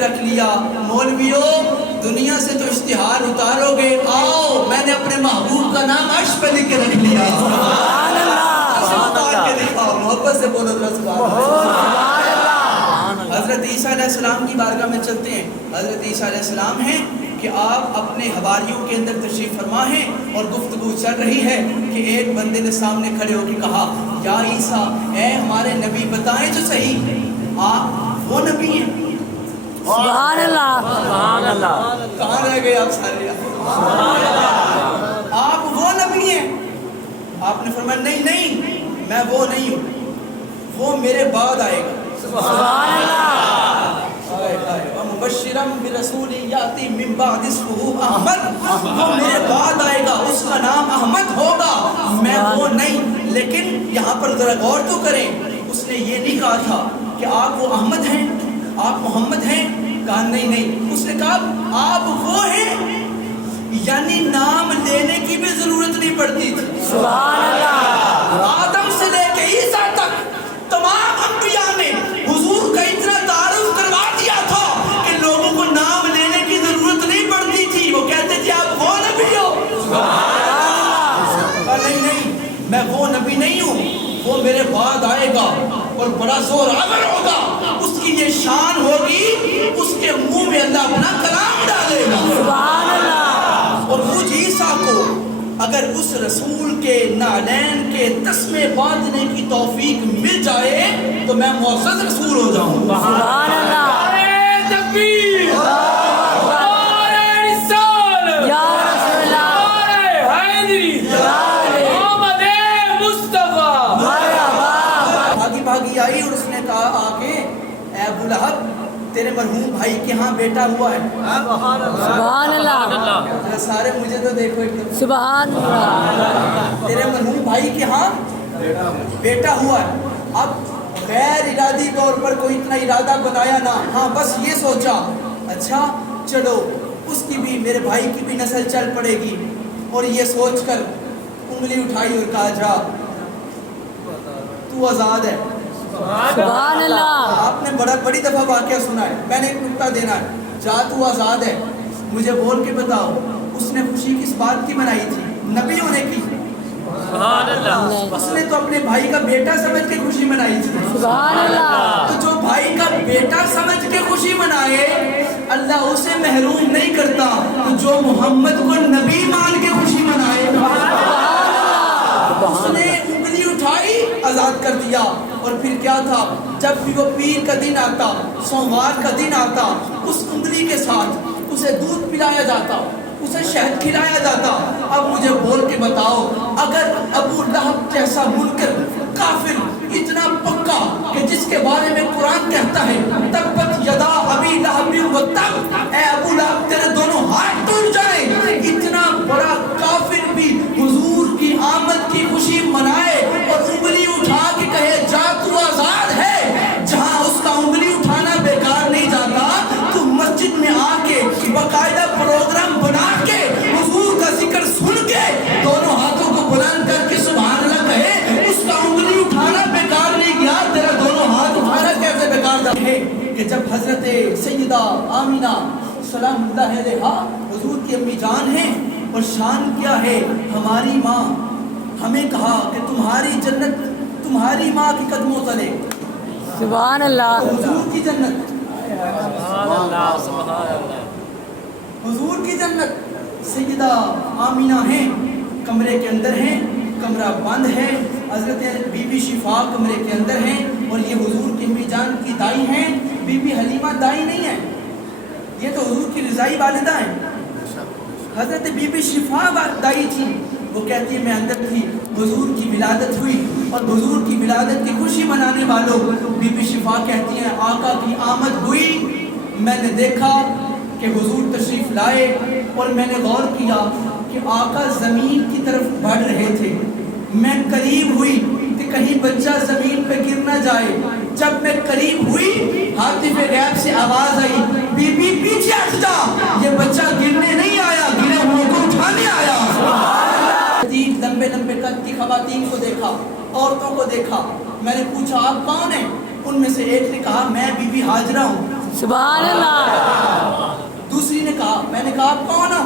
رکھ لیا مولویوں دنیا سے تو اشتہار اتارو گے، آؤ میں نے اپنے محبوب کا نام عرش پہ لکھ کے رکھ لیا۔ سبحان اللہ، اتار کے دکھاؤ، محبت سے بولو سبحان اللہ۔ حضرت عیسیٰ علیہ السلام کی بارگاہ میں چلتے ہیں۔ حضرت عیسیٰ علیہ السلام ہیں کہ آپ اپنے حواریوں کے اندر تشریف فرما ہیں اور گفتگو چل رہی ہے کہ ایک بندے نے سامنے کھڑے ہو کے کہا، یا عیسیٰ اے ہمارے نبی بتائیں تو صحیح آپ وہ نبی ہیں؟ سبحان اللہ، سبحان اللہ۔ کہاں رہ گئے آپ سارے؟ آپ وہ نبی ہیں؟ آپ نے فرمایا نہیں نہیں میں وہ نہیں ہوں، وہ میرے بعد آئے گا۔ سبحان اللہ۔ مبشرا برسول یاتی من بعد اسمہ احمد، وہ میرے بعد آئے گا، اس کا نام احمد ہوگا، میں وہ نہیں۔ لیکن یہاں پر ذرا غور تو کریں، اس نے یہ نہیں کہا تھا کہ آپ وہ احمد ہیں، آپ محمد ہیں، کہا نہیں نہیں، اس نے کہا آپ وہ ہیں، یعنی نام لینے کی بھی ضرورت نہیں پڑتی تھی۔ سبحان اللہ۔ آدم سے لے کے عیسیٰ تک تمام انبیاء نے حضور کا اتنا تعارف کروا دیا تھا کہ لوگوں کو نام لینے کی ضرورت نہیں پڑتی تھی، وہ کہتے تھے آپ وہ نبی ہو۔ نہیں نہیں میں وہ نبی نہیں ہوں، وہ میرے بعد آئے گا اور بڑا زور آور ہوگا، اس کی یہ شان ہوگی، اس کے منہ میں اللہ اپنا کلام ڈالے گا۔ سبحان اللہ۔ اور مجھ عیسیٰ کو اگر اس رسول کے نعلین کے تسمے باندھنے کی توفیق مل جائے تو میں معزز رسول ہو جاؤں۔ سبحان اللہ۔ تکبیر، نعرہ رسالت، یا رسول اللہ، نعرہ حیدری، محمد مصطفیٰ۔ بھاگی بھاگی آئی اور اس نے کہا آ کے، اے ابو لہب تیرے مرحوم بھائی کے ہاں بیٹا ہوا ہے۔ سبحان اللہ، ذرا سارے مجھے تو دیکھو ایک دم، سبحان اللہ۔ تیرے مرحوم بھائی کے ہاں بیٹا ہوا ہے۔ اب غیر ارادی طور پر کوئی اتنا ارادہ بنایا نہ، ہاں بس یہ سوچا اچھا چلو اس کی بھی میرے بھائی کی بھی نسل چل پڑے گی، اور یہ سوچ کر انگلی اٹھائی اور کہا جا تو آزاد ہے۔ سبحان اللہ۔ آپ نے بڑی دفعہ واقعہ سنا ہے، میں نے ایک نکتہ دینا ہے، جا تو آزاد ہے، مجھے بول کے بتاؤ اس نے خوشی کس بات کی منائی تھی؟ نبی ہونے کی؟ سبحان اللہ۔ اس نے تو اپنے بھائی کا بیٹا سمجھ کے خوشی منائی تھی۔ سبحان اللہ۔ تو جو بھائی کا بیٹا سمجھ کے خوشی منائے اللہ اسے محروم نہیں کرتا، تو جو محمد کو نبی مان کے خوشی منائے اس نے انگلی اٹھائی آزاد کر دیا۔ اور پھر کیا تھا، جب بھی وہ پیر کا دن آتا، سوموار کا دن آتا، اس انگلی کے ساتھ اسے دودھ پلایا جاتا، اسے شہد کھلایا جاتا۔ اب مجھے بول کے بتاؤ اگر ابو لہب جیسا منکر کافر اتنا پکا کہ جس کے بارے میں قرآن کہتا ہے تبت یدا ابی لہب و تب، اے ابو لہب تیرے دونوں ہاتھ ٹوٹ جائیں، اتنا بڑا کافر بھی حضور کی آمد کی خوشی منائے اور انگلی اٹھا کے کہے جا تو آزاد ہے، جہاں اس کا انگلی اٹھانا بیکار نہیں جاتا، تو مسجد میں آ کے باقاعدہ پروگرام بنا کے حضور کا ذکر سن کے دونوں ہاتھوں کو بلند کر کے سبحان اللہ کہے، اس کا انگلی اٹھانا بیکار نہیں گیا، تیرا دونوں ہاتھ اٹھانا کیسے بیکار ہے؟ کہ جب حضرت سیدہ آمینہ سلام اللہ علیہا حضور کی امی جان ہیں، اور شان کیا ہے، ہماری ماں ہمیں کہا کہ تمہاری جنت تمہاری ماں کے قدموں تلے، سبحان اللہ۔ حضور کی جنت، سبحان اللہ، سبحان اللہ۔ حضور کی جنت سیدہ آمینہ ہیں، کمرے کے اندر ہیں، کمرہ بند ہے، حضرت بی بی شفا کمرے کے اندر ہیں، اور یہ حضور کی امی جان کی دائی ہیں، بی بی حلیمہ دائی نہیں ہے، یہ تو حضور کی رضائی والدہ ہیں۔ حضرت بی بی شفا دائی تھی، وہ کہتی ہے میں اندر تھی، حضور کی ولادت ہوئی، اور حضور کی ولادت کی خوشی منانے والوں بی بی شفا کہتی ہیں آقا کی آمد ہوئی، میں نے دیکھا کہ حضور تشریف لائے، اور میں نے غور کیا کہ آقا زمین کی طرف بڑھ رہے تھے، میں قریب ہوئی کہ کہیں بچہ زمین پہ گر نہ جائے، جب میں قریب ہوئی ہاتف غیب سے آواز آئی بی بی پیچھے ہٹ جا، یہ بچہ گرنے نہیں آیا، گرے ہوئے کو اٹھانے آیا۔ لمبے لمبے قد کی خواتین کو دیکھا، عورتوں کو دیکھا، میں نے پوچھا آپ کون ہیں؟ ان میں سے ایک نے کہا میں بی بی ہاجرہ ہوں۔ सुभान अल्लाह दूसरी ने कहा, मैंने कहा आप कौन हो?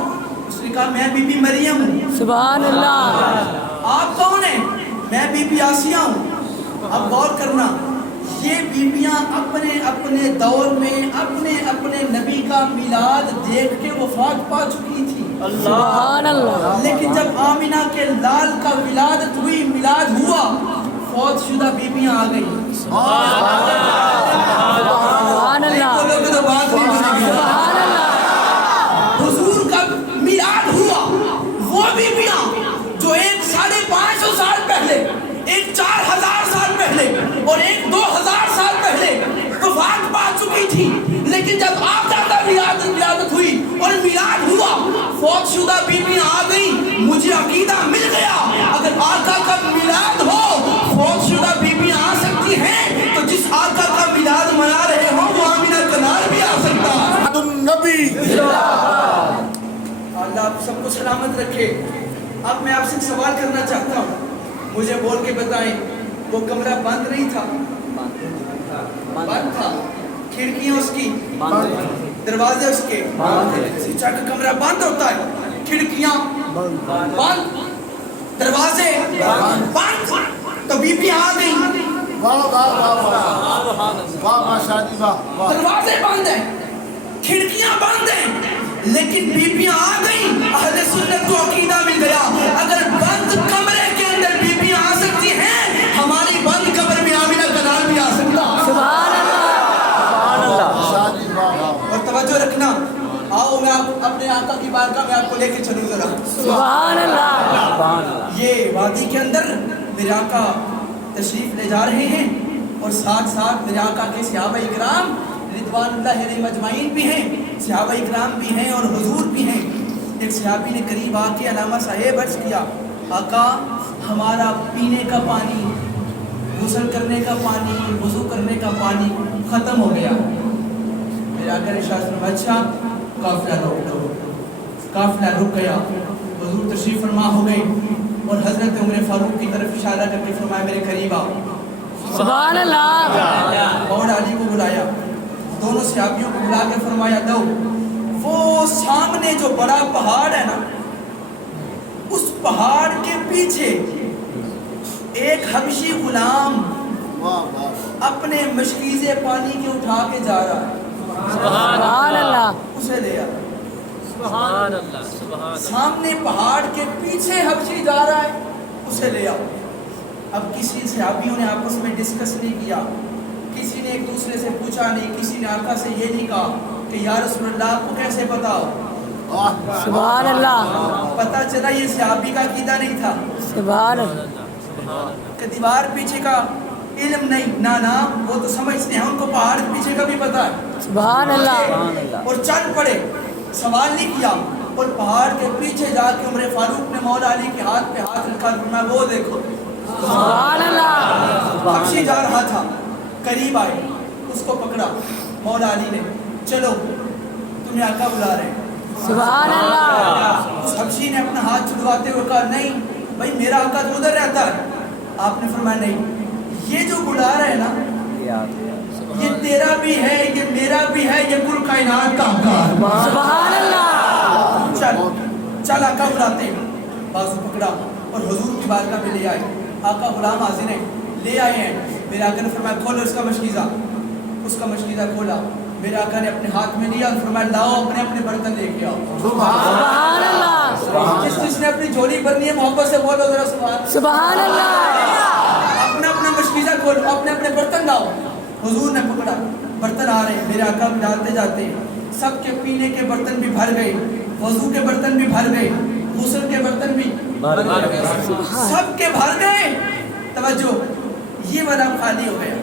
उसने कहा मैं बीबी मरियम हूँ। सुभान अल्लाह आप कौन हैं? मैं बीबी आसिया हूँ। अब गौर करना, ये बीबियां अपने अपने दौर में अपने अपने नबी का मिलाद देख के वफात पा चुकी थी। सुभान अल्लाह लेकिन जब आमिना के लाल का विलादत हुई, मिलाद हुआ, फौत शुदा बीबियां आ गई। सुभान अल्लाह बोलोगे तो बात नहीं बनेगी। सुभान अल्लाह हुजूर का मिलाद हुआ, वो बीबियां जो एक 550 साल पहले, एक 4000 साल पहले और एक 2000 साल पहले वफात पा चुकी थी, लेकिन जब आका का विलादत हुई और मिलाद हुआ, फौत शुदा बीबियां आ गई। मुझे अकीदा मिल गया, अगर आका का मिलाद हो, फौत शुदा बीबियां आ सकती हैं, तो जिस आका का मिलाद मना रहे हो वो आमिना कनार भी आ सकता है। नबी अल्लाह आप सबको सलामत रखे। अब मैं आपसे सवाल करना चाहता हूँ, मुझे बोल के बताएं, वो कमरा बंद नहीं था? बंद था। खिड़कियां उसकी, दरवाजे उसके, शिक्षा का कमरा बंद होता है, खिड़कियां बंद, दरवाजे बंद, तो बीबी आ गई। वाह वाह वाह वाह वाह माशाअल्लाह वाह वाह। दरवाजे बंद हैं, खिड़कियां बंद हैं, लेकिन बीबियां आ गई। अहले सुन्नत को अकीदा मिल गया, अगर बंद कमरे के अंदर बीबियां आ सकती हैं, हमारी बंद कब्र में आमिना कनाल भी आ सकता है। सुभान अल्लाह और तवज्जो रखना, आओ मैं अपने आका की बारगाह में आपको लेके चलूं जरा। सुभान अल्लाह ये वादी के अंदर मेरे आका तशरीफ ले जा रहे हैं और साथ साथ मेरे आका के सहाबा इकराम रिदवानुल्लाह अलैहिम अजमाइन भी हैं, सहाबा इकराम भी हैं और हुजूर भी हैं। एक सहाबी ने करीब आके अलामा साहेब अर्ज किया, आका हमारा पीने का पानी, गुस्ल करने का पानी, वुज़ू करने का पानी ख़त्म हो गया। मेरे आका ने इरशाद फरमाया, अच्छा काफिला रोक दो। काफिला रुक गया, हुजूर तशरीफ फरमा हो गए और हज़रत उमर फारूक की तरफ इशारा करके फरमाया, मेरे करीब आओ। सुभान अल्लाह मौला अली को बुलाया, दोनों सहाबियों को बुला के फरमाया, दो वो सामने जो बड़ा पहाड़ है ना, उस पहाड़ के पीछे एक हबशी गुलाम अपने मशकीज़े पानी के उठा के जा रहा है। सुभान अल्लाह उसे ले आ। सुभान अल्लाह सुभान सामने पहाड़ के पीछे हबशी जा रहा है, उसे ले आओ। अब किसी सहाबियों ने आपस में डिस्कस नहीं किया, किसी ने एक दूसरे से पूछा नहीं, किसी ने आका से ये नहीं कहा कि या रसूलल्लाह आपको कैसे पता हो। सुभान अल्लाह पता चला ये सहाबी का अकीदा नहीं था सुभान अल्लाह कि दीवार पीछे का इल्म नहीं, ना ना वो तो समझते हैं, उनको पहाड़ पीछे का भी पता है। सुभान अल्लाह और चल पड़े, सवाल नहीं किया, और पहाड़ के पीछे जाके उमर फारूक ने मौला अली के हाथ पे हाथ रखा, मैं वो देखो सुभान अल्लाह हबशी जा रहा था, करीब आए, उसको पकड़ा मौला अली ने, चलो तुम्हें आका बुला रहे हैं। सुभान अल्लाह उस हबशी ने अपना हाथ छुड़वाते हुए कहा, नहीं भाई मेरा आका तो उधर रहता है। आपने फरमाया, नहीं ये जो बुला रहे हैं ना, ये तेरा भी है, ये मेरा भी है, ये कुल कायनात का आका है। सुभान अल्लाह चल चल आका बुलाते हैं। बाजू पकड़ा और हुजूर की बारगाह में ले आए। आका गुलाम हाजिर हैं, ले आए हैं। मेरे आका ने फरमाया, खोलो उसका मशकीज़ा। उसका मशकीज़ा खोला, मेरे आका ने अपने हाथ में लिया और फरमाया, लाओ अपने अपने बर्तन लेके आओ। सुभान अल्लाह जिसने अपनी झोली भरनी है मोहब्बत से बोलो जरा सुभान। सुभान अल्लाह अपना अपना मशकीज़ा खोलो, अपने अपने बर्तन लाओ। हुजूर ने पकड़ा, बर्तन आ रहे हैं, मेरे आका भी डालते जाते हैं। सबके पीने के बर्तन भी भर गए, वजू के बर्तन भी भर गए, गुस्ल के बर्तन भी सबके भर गए। तवज्जो, ये वाला खाली हो गया।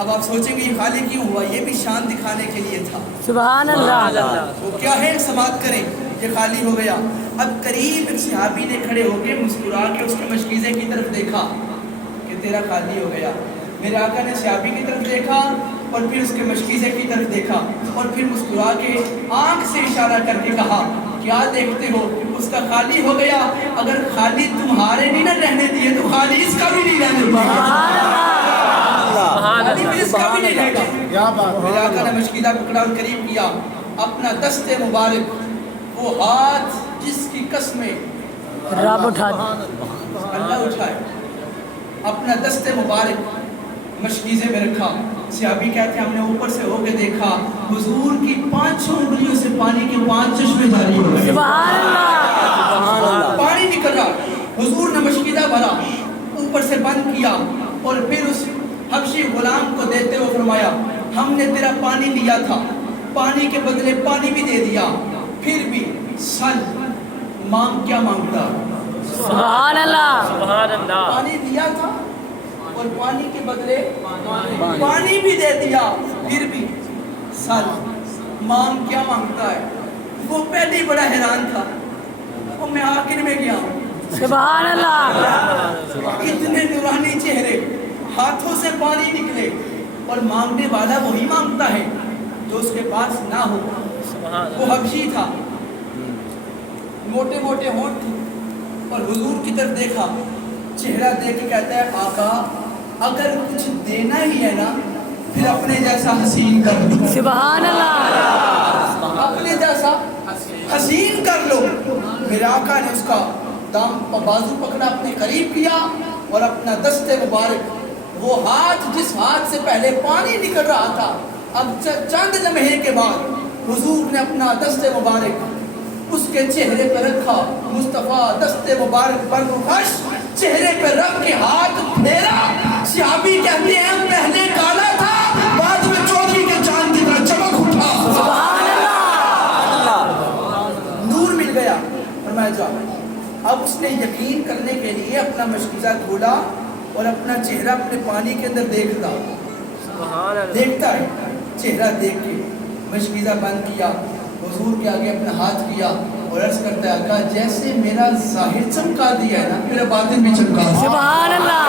अब आप सोचेंगे ये खाली क्यों हुआ, ये भी शान दिखाने के लिए था। सुभान अल्लाह वो क्या है, समात करें, ये खाली हो गया। अब करीब एक सहाबी ने खड़े होके मुस्कुरा के उसके मशकीज़े की तरफ देखा कि तेरा खाली हो गया। मेरे आका ने सहाबी की तरफ देखा और फिर उसके मशकीज़े की तरफ देखा और फिर मुस्कुरा के आँख से इशारा करके कहा, क्या देखते हो, उसका खाली हो गया। अगर खाली तुम्हारे नहीं ना रहने दिए तो खाली इसका भी नहीं रहने दिया। अभी भी इसका भी नहीं रहेगा। क्या बात मेरे आका ने मशकीदा पकड़ा और करीब किया, अपना दस्ते मुबारक, वो हाथ जिसकी कसमें रब उठा अल्लाह उठाए, अपना दस्ते मुबारक मशकीज़े में रखा। सहाबी कहते हैं हमने ऊपर से होके देखा, हुजूर की 5 उंगलियों से पानी के 5 चश्मे जारी हो गए, सुभान अल्लाह पानी निकल रहा। हुजूर ने मशकीदा भरा, ऊपर से बंद किया और फिर उस हबशी गुलाम को देते हुए फरमाया, हमने तेरा पानी लिया था, पानी के बदले पानी भी दे दिया, फिर भी सल मांग क्या मांगता? सुभान अल्लाह सुभान अल्लाह पानी दिया था और पानी के बदले पानी भी दे दिया, फिर भी सल मांग क्या मांगता है? वो पहले ही बड़ा हैरान था, वो मैं आखिर में गया हूँ। सुभान अल्लाह इतने नूरानी चेहरे, हाथों से पानी निकले, और मांगने वाला वही मांगता है जो उसके पास ना हो। वो हबशी था, मोटे मोटे होंठ थे, और हुजूर की तरफ देखा, चेहरा देख के कहता है आका अगर कुछ देना ही है ना, फिर अपने जैसा हसीन कर लो, सुभान अल्लाह अपने जैसा हसीन कर लो। मेरे आका ने उसका दाम बाजू पकड़ा, अपने करीब किया और अपना दस्ते मुबारक, वो हाथ जिस हाथ से पहले पानी निकल रहा था, अब चंद लम्हे के बाद हुजूर ने अपना दस्ते मुबारक उसके चेहरे पर रखा। मुस्तफ़ा दस्ते मुबारक पर रुखश चेहरे पर रख के हाथ फेरा। सहाबी कहते हैं पहले काला था, बाद में चौधरी के चांद की तरह चमक उठा, सुभान अल्लाह नूर मिल गया। फरमाया जाओ। अब उसने यकीन करने के लिए अपना मशकीज़ा खोला और अपना चेहरा अपने पानी के अंदर देखता देखता है, चेहरा देख के मशकीज़ा बंद किया, हुजूर के आगे अपना हाथ किया और अर्ज करता है आका जैसे मेरा ज़ाहिर चमका दिया है ना, मेरा बातिन भी चमका दिया। सुभान अल्लाह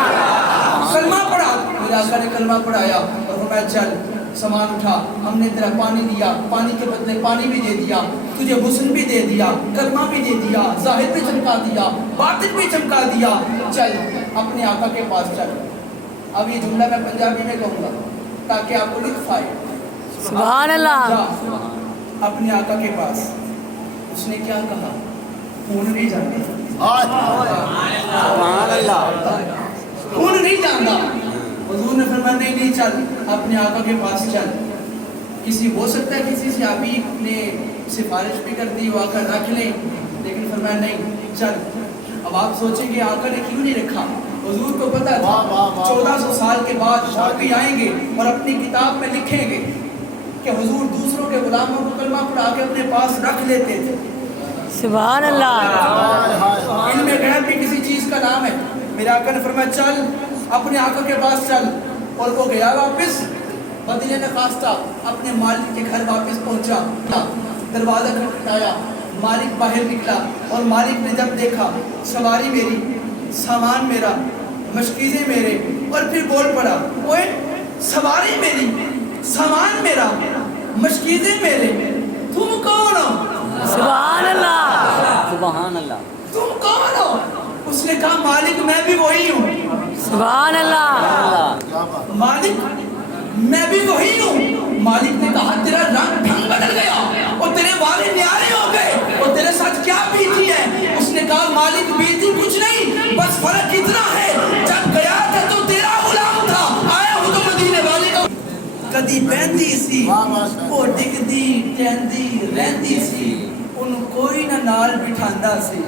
कलमा पढ़ा, मेरे आका ने कलमा पढ़ाया और फरमाया चल सामान उठा, हमने तेरा पानी दिया, पानी के बदले पानी भी दे दिया, तुझे हुस्न भी दे दिया, कलमा भी दे दिया, ज़ाहिर भी चमका दिया, बातिन भी चमका दिया, चल अपने आका के पास चल। अब ये जुमला मैं पंजाबी में कहूँगा ताकि आपको लुत्फ़ आए। सुभान अल्लाह जा अपने आका के पास। उसने क्या कहा? खून नहीं जानते, खून नहीं जानता। हुजूर ने फरमाया नहीं नहीं चल अपने आका के पास चल। किसी हो सकता है किसी से अभी ने सिफारिश भी कर दी, वो आकर रख ले, लेकिन फरमाया नहीं चल। अब आप सोचेंगे आका ने क्यों नहीं रखा? हुजूर को पता था 1400 साल के बाद वाकई आएंगे और अपनी किताब में लिखेंगे कि हुजूर दूसरों के गुलामों को कलमा पढ़ा के अपने पास रख लेते थे। सुभान अल्लाह इनमें गैब भी किसी चीज़ का नाम है। मेरे आका ने फरमाया चल अपने आका के पास चल, और वो गया वापस। बदले ने खास्ता अपने मालिक के घर वापस पहुंचा, दरवाज़ा खटखटाया, मालिक बाहर निकला और मालिक ने जब देखा सवारी मेरी, सामान मेरा, मशकीज़े मेरे, और फिर बोल पड़ा ओए सवारी मेरी, सामान मेरा, मशकीज़े मेरे, तुम कौन हो? सुभान अल्लाह सुभान अल्लाह तुम कौन हो? उसने कहा मालिक मैं भी वही हूँ। सुभान अल्लाह मालिक मैं भी वही हूँ। मालिक ने कहा तेरा रंग ढंग बदल गया और तेरे वाले न्यारे हो गए और तेरे साथ क्या बीती है? उसने कहा मालिक बीती कुछ नहीं, बस फर्क इतना है जब गया था तो तेरा गुलाम था, आया हूँ तो मदीने वाले को। कदी बहंदी सी वो डिगदी कहंदी रहंदी सी, उन कोई ना नाल बिठांदा सी,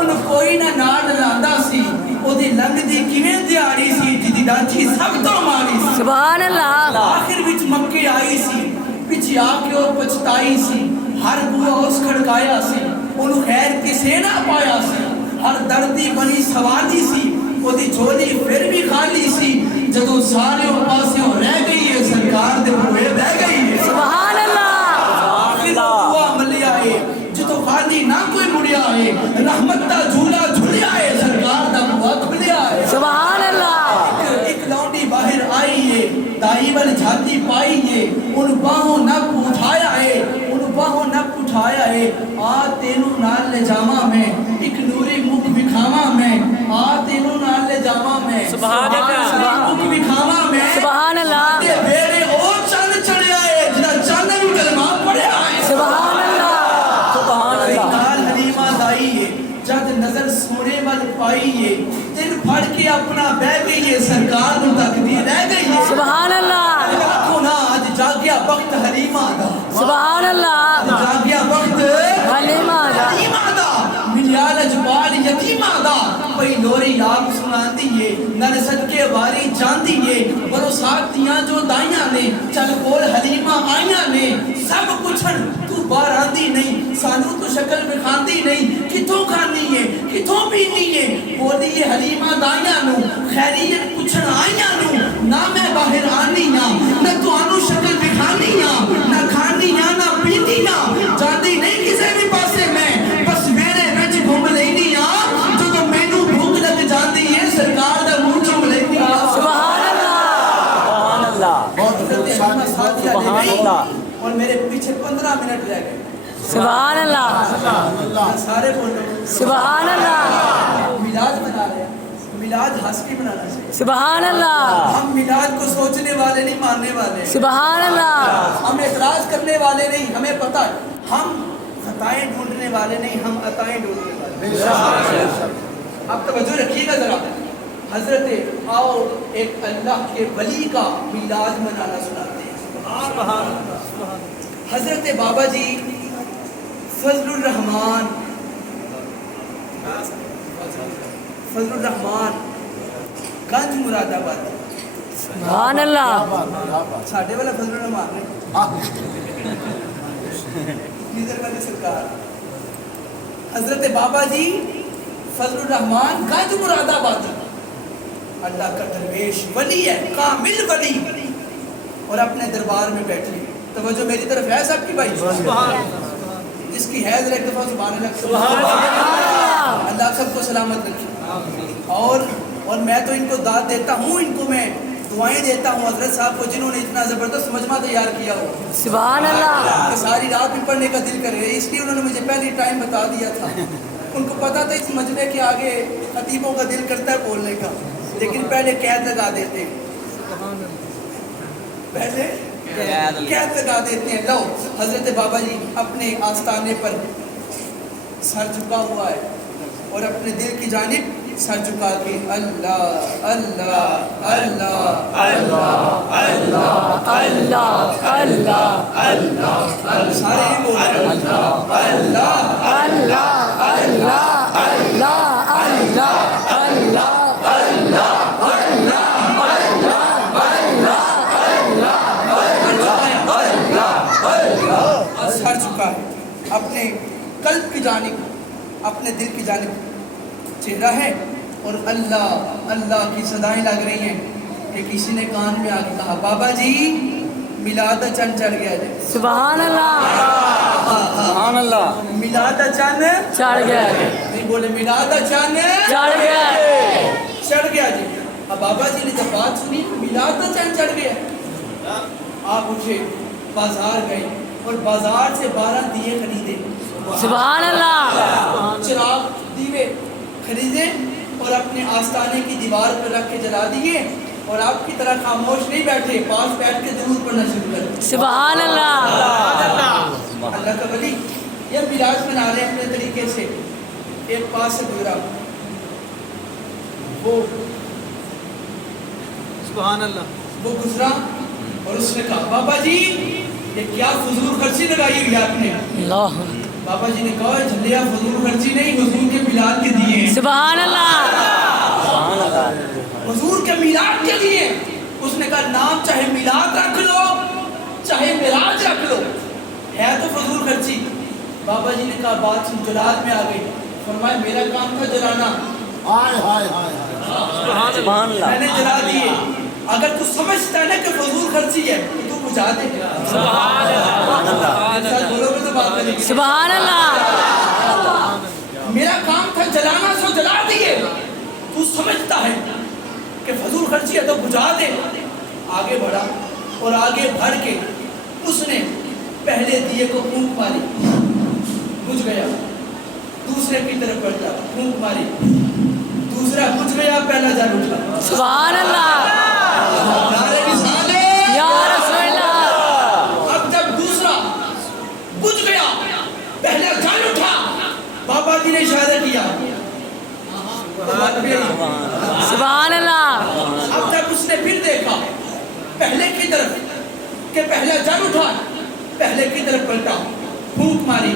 उन कोई ना नाल लांदा सी, ओदी लंघदी किवें दिहाड़ी सी जिदी डाची सब तो मारी सी। सुभान अल्लाह आखिर विच मक्के आई सी, पिछे आके और पछताई सी, हर बुआ उस खड़काया सी, उन खैर किसे ना पाया सी, हर दर्दी बनी सवाली सी, ओदी झोली फिर भी खाली सी, जदों सारे पासियों रह गई है सरकार दे बूहे बह गई है। सुभान अल्लाह आखिर बुआ मलिया है जदों खाली ना कोई मुड़िया है, रहमत दा झूला झुलिया है सरकार दा बुआ खुलिया है। सुभान अल्लाह एक लौंडी बाहर आई है, दाई वाल झाती पाई है, उन बाहों नप उठाया है, उन बाहों नप उठाया है, आ तेनू नाल ले जावा मैं, एक नूरी मुख विखावा मैं, आ तेनू नाल ले जावा जावा मैं सुभान अल्लाह। मुख विखावा मैं सुभान अल्लाह। ते बेड़े और चंद चढ़िया है जिदा चंद भी कलमा पढ़िया है सुभान अल्लाह। सुभान अल्लाह। नाल हलीमा दाई है जद नजर सोने वाल पाई है दिन फड़ के अपना बह गई है सरकार को तकदीर रह गई है सुभान अल्लाह। देखो ना आज जागया वक्त हलीमा दा सुभान अल्लाह। जागया वक्त हलीमा दा हलीमा दा मिलिया लजपाल यतीमा दा पई लोरी आप सुनांदी है नल सदके वारी जांदी है बरो साथियां जो दाइयां ने चल कोल हलीमा आइयां ने सब पुछण तू बाहर आंदी नहीं सानू तो शक्ल विखांदी नहीं किथों खानी है किथों पीनी है बोली ये हलीमा दाइयां नु खैरियत पुछण आइयां नु ना मैं बाहर आनी ना न तुहानू शक्ल विखानी ना खानी ना पीनी ना जांदी नहीं किसे भी पासे मैं बस मेरे विच घुम लैनी आ जदों मैनू भूख लग जांदी है सरकार दा मुंह चूम लैनी आ सुभान अल्लाह। बहुत हलीमा साथिया ले सुभान गई अल्लाह। और मेरे पीछे 15 मिनट रह गए सुभान अल्लाह। अल्लाह सारे बोलो सुभान अल्लाह। मिलाद मना रहे हैं मिलाद हंस के मनाना चाहिए सुभान अल्लाह। हम मिलाद को सोचने वाले नहीं मानने वाले सुभान अल्लाह। हम एतराज करने वाले नहीं हमें पता है हम खताएं ढूंढने वाले नहीं हम अताएं ढूंढने वाले अब तवज्जो रखिएगा जरा हजरत आओ एक अल्लाह के वली का मिलाद मनाना सुनाते हैं हजरत बाबा जी फजलुर रहमान गंज मुरादाबाद सुभान अल्लाह। साढ़े वाला फजलुर रहमान ने निजर वाली सरकार हजरत बाबा जी फजलुर रहमान गंज मुरादाबाद अल्लाह का दरवेश वली है कामिल वली और अपने दरबार में बैठे तवज्जो मेरी तरफ है सबकी भाई जिसकी है जरा एक दफा सुभान अल्लाह अल्लाह सबको सलामत रखे और मैं तो इनको दाद देता हूँ इनको मैं दुआएं देता हूँ हजरत साहब को जिन्होंने इतना ज़बरदस्त मजमा तैयार किया हो सुभान अल्लाह। कि सारी रात भी पढ़ने का दिल करे इसलिए उन्होंने मुझे पहले टाइम बता दिया था उनको पता था इस मजमे के आगे खतीबों का दिल करता है बोलने का लेकिन पहले कैद लगा देते पहले कैद लगा देते हैं लो हजरत बाबा जी अपने आस्थाने पर सर झुका हुआ है और अपने दिल की जानिब सर झुका के अल्लाह अल्लाह अल्लाह अल्लाह अल्लाह अल्लाह अल्लाह अल्लाह सारे ही बोल रहे हैं अल्लाह अल्लाह अल्लाह अल्लाह अल्लाह अल्लाह सर झुका है अपने कल्ब की जानिब अपने दिल की जानिब चेहरा है और अल्लाह अल्लाह की सदाएं लग रही हैं कि किसी ने कान में आके कहा बाबा जी मिलाद दा चंद चढ़ गया जी सुभान अल्लाह। सुभान अल्लाह। मिलाद दा चंद चढ़ गया नहीं बोले मिलाद दा चंद चढ़ गया चढ़ गया जी अब बाबा जी ने जब बात सुनी मिलाद दा चंद चढ़ गया आप उठे बाजार गए और बाजार से 12 दिए खरीदे सुभान अल्लाह। चिराग दीवे खरीदे और अपने आस्थाने की दीवार पर रख के जला दिए और आपकी तरह खामोश नहीं बैठे पास बैठ के जरूर पढ़ना शुरू कर दिया सुभान अल्लाह। अल्लाह का वली ये मिलाद मना रहे अपने तरीके से एक पास से गुजरा वो गुजरा और उसने कहा बाबा जी ये क्या फजूल खर्ची लगाई हुई है आपने अल्लाह बाबा जी ने कहा झंडिया फजूल खर्ची नहीं हुजूर के मिलाद के दिए हैं सुभान अल्लाह। हुजूर के मिलाद के दिए उसने कहा नाम चाहे मिलाद रख लो चाहे मिराज रख लो है तो फजूल खर्ची बाबा जी ने कहा बात सुन जलाल में आ गई फरमाया मेरा काम था जलाना हाय हाय हाय हाय सुभान अल्लाह। मैंने जला दिए अगर तू समझता है ना कि फजूल खर्ची है तो तू बुझा दे सुभान अल्लाह। बोलोगे तो बात करेंगे सुभान अल्लाह। मेरा काम था जलाना सो जला दिए तू समझता है कि फजूल खर्ची है तो बुझा दे आगे बढ़ा और आगे बढ़ के उसने पहले दिए को फूंक मारी बुझ गया दूसरे की तरफ बढ़ जा फूंक मारी दूसरा बुझ गया, पहला जल उठा। सुभान अल्लाह नारे रिसाले। या रसूलल्लाह। अब जब दूसरा बुझ गया, पहला जल उठा, बाबा जी ने इशारा किया। सुभान अल्लाह। अब जब उसने फिर देखा पहले की तरफ कि पहला जल उठा, पहले की तरफ पलटा, फूंक मारी,